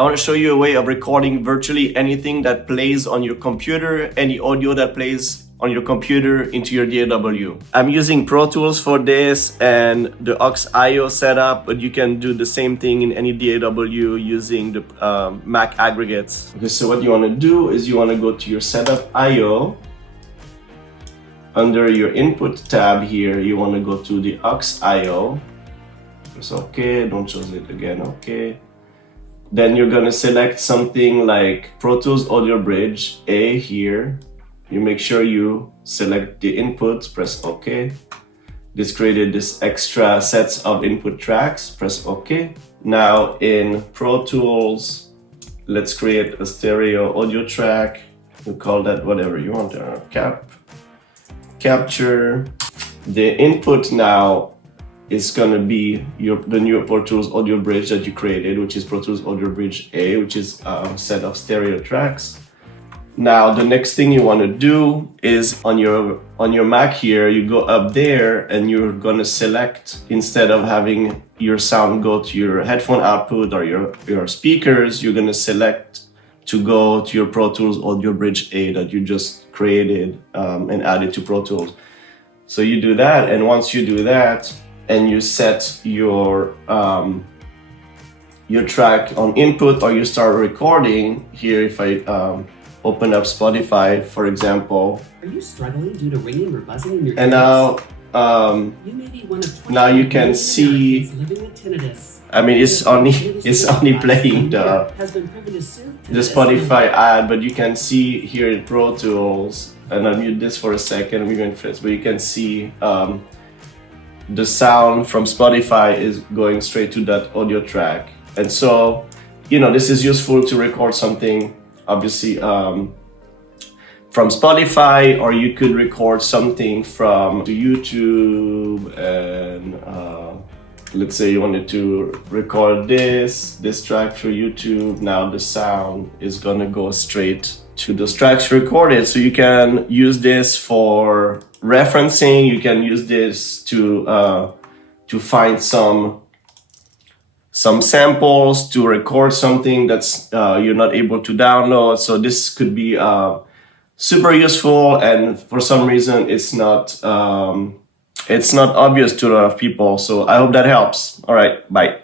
I want to show you a way of recording virtually anything that plays on your computer, any audio that plays on your computer into your DAW. I'm using Pro Tools for this and the Aux I/O setup, but you can do the same thing in any DAW using the Mac aggregates. Okay, so what you want to do is you want to go to your Setup I/O. Under your Input tab here, you want to go to the Aux I/O. Press OK, don't choose it again, OK. Then you're gonna select something like Pro Tools Audio Bridge A here. You make sure you select the inputs, press OK. This created this extra sets of input tracks, press OK. Now in Pro Tools, let's create a stereo audio track. You call that whatever you want, capture. The input now is gonna be the new Pro Tools Audio Bridge that you created, which is Pro Tools Audio Bridge A, which is a set of stereo tracks. Now the next thing you want to do is on your Mac here, you go up there and you're gonna select, instead of having your sound go to your headphone output or your speakers, you're gonna select to go to your Pro Tools Audio Bridge A that you just created and added to Pro Tools. So you do that, and once you do that and you set your track on input, or you start recording here, if I open up Spotify, for example. Are you struggling due to ringing or buzzing in your and ears? Now you can see, I mean, it's only playing the Spotify ad, but you can see here in Pro Tools, and I'll mute this for a second, we're going first, but you can see the sound from Spotify is going straight to that audio track. And so, this is useful to record something, obviously, from Spotify, or you could record something from YouTube, and let's say you wanted to record this track for YouTube. Now the sound is gonna go straight to those tracks recorded. So you can use this for referencing. You can use this to find some samples, to record something that's you're not able to download. So this could be super useful, and for some reason it's not obvious to a lot of people. So I hope that helps. All right, bye.